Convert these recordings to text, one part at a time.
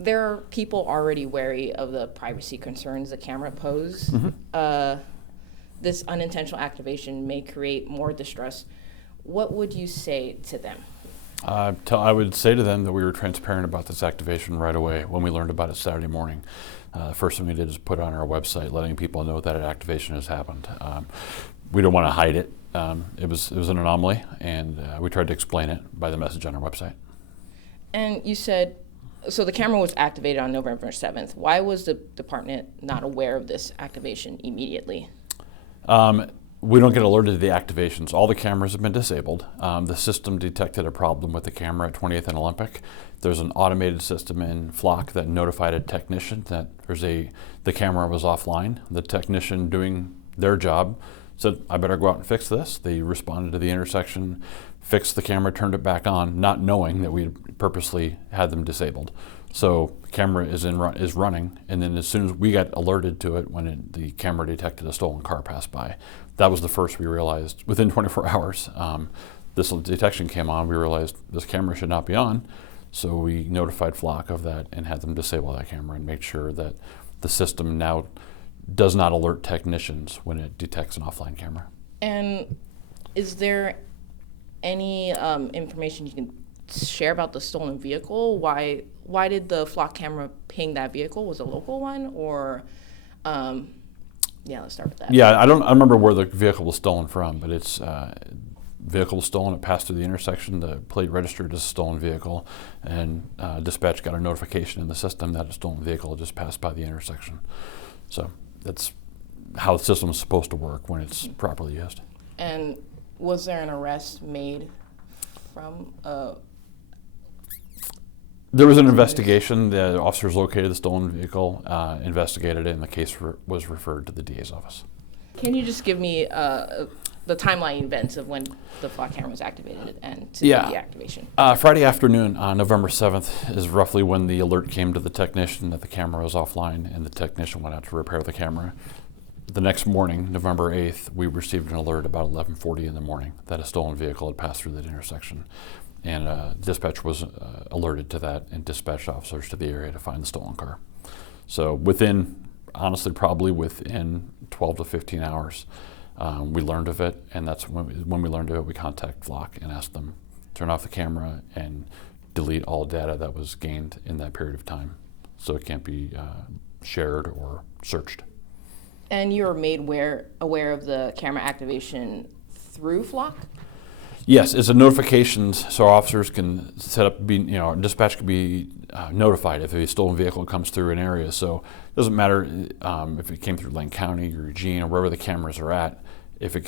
there are people already wary of the privacy concerns the camera pose. This unintentional activation may create more distress. What would you say to them? I would say to them that we were transparent about this activation right away when we learned about it Saturday morning. The first thing we did is put it on our website, letting people know that an activation has happened. We don't want to hide it. It was an anomaly, and we tried to explain it by the message on our website. And you said, so the camera was activated on November 7th. Why was the department not aware of this activation immediately? We don't get alerted to the activations. All the cameras have been disabled. The system detected a problem with the camera at 20th and Olympic. There's an automated system in Flock that notified a technician that the camera was offline. The technician doing their job said, I better go out and fix this. They responded to the intersection, fixed the camera, turned it back on, not knowing that we purposely had them disabled. So the camera is running, and then as soon as we got alerted to it when the camera detected a stolen car pass by, that was the first we realized within 24 hours. This detection came on, we realized this camera should not be on, so we notified Flock of that and had them disable that camera and make sure that the system now does not alert technicians when it detects an offline camera. And is there any information you can share about the stolen vehicle? Why did the Flock camera ping that vehicle? Was it a local one, or let's start with that. Yeah, I don't remember where the vehicle was stolen from, but it's vehicle was stolen. It passed through the intersection. The plate registered as a stolen vehicle, and dispatch got a notification in the system that a stolen vehicle just passed by the intersection. So that's how the system is supposed to work when it's properly used. And was there an arrest made from? There was an investigation. The officers located the stolen vehicle, investigated it, and the case was referred to the DA's office. Can you just give me the timeline events of when the Flock camera was activated and to the activation? Friday afternoon on November 7th is roughly when the alert came to the technician that the camera was offline, and the technician went out to repair the camera. The next morning, November 8th, we received an alert about 11:40 in the morning that a stolen vehicle had passed through that intersection. And dispatch was alerted to that and dispatched officers to the area to find the stolen car. So honestly, probably within 12 to 15 hours, we learned of it, and that's when we learned of it, we contacted Flock and asked them to turn off the camera and delete all data that was gained in that period of time so it can't be shared or searched. And you were made aware of the camera activation through Flock? Yes, it's a notifications, so officers can set up, dispatch can be notified if a stolen vehicle comes through an area. So it doesn't matter if it came through Lane County or Eugene or wherever the cameras are at. If it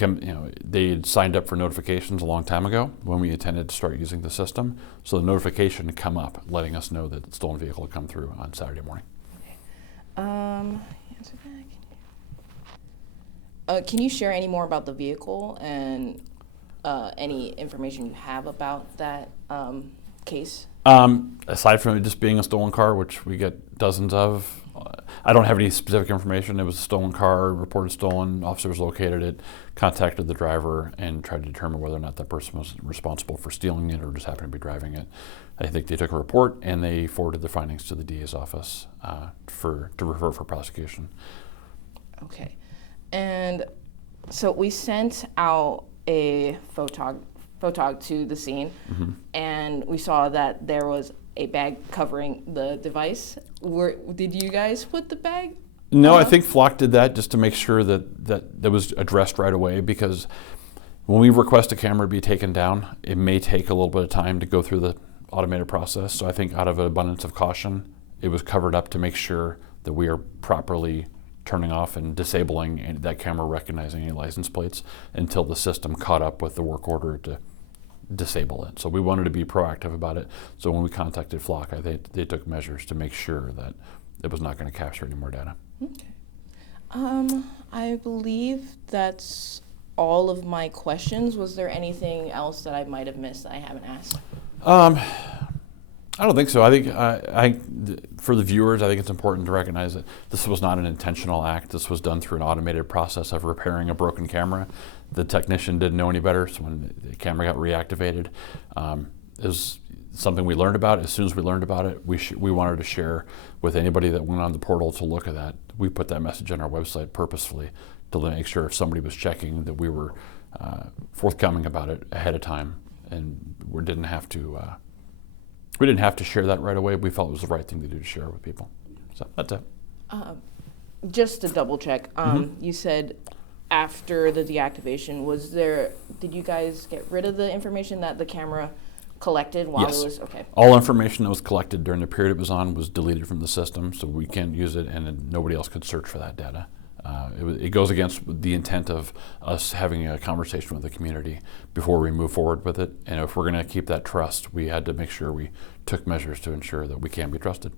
they had signed up for notifications a long time ago when we intended to start using the system. So the notification would come up letting us know that the stolen vehicle had come through on Saturday morning. Okay. Can you share any more about the vehicle and any information you have about that case? Aside from it just being a stolen car, which we get dozens of, I don't have any specific information. It was a stolen car, reported stolen, officers located it, contacted the driver, and tried to determine whether or not that person was responsible for stealing it or just happened to be driving it. I think they took a report and they forwarded the findings to the DA's office to refer for prosecution. Okay. And so we sent out a photog to the scene, and we saw that there was a bag covering the device. Did you guys put the bag? No, I think Flock did that just to make sure that was addressed right away, because when we request a camera be taken down, it may take a little bit of time to go through the automated process. So I think out of an abundance of caution, it was covered up to make sure that we are properly turning off and disabling that camera recognizing any license plates until the system caught up with the work order to disable it. So we wanted to be proactive about it. So when we contacted Flock, they took measures to make sure that it was not going to capture any more data. Okay. I believe that's all of my questions. Was there anything else that I might have missed that I haven't asked? I don't think so. I think for the viewers, I think it's important to recognize that this was not an intentional act. This was done through an automated process of repairing a broken camera. The technician didn't know any better, so when the camera got reactivated, something we learned about. As soon as we learned about it, we wanted to share with anybody that went on the portal to look at that. We put that message on our website purposefully to make sure if somebody was checking that we were forthcoming about it ahead of time, and we didn't have to share that right away. We felt it was the right thing to do to share with people. So that's it. Just to double check, you said after the deactivation, did you guys get rid of the information that the camera collected while Yes. it was, okay. All information that was collected during the period it was on was deleted from the system, so we can't use it, and then nobody else could search for that data. It goes against the intent of us having a conversation with the community before we move forward with it. And if we're going to keep that trust, we had to make sure we took measures to ensure that we can be trusted.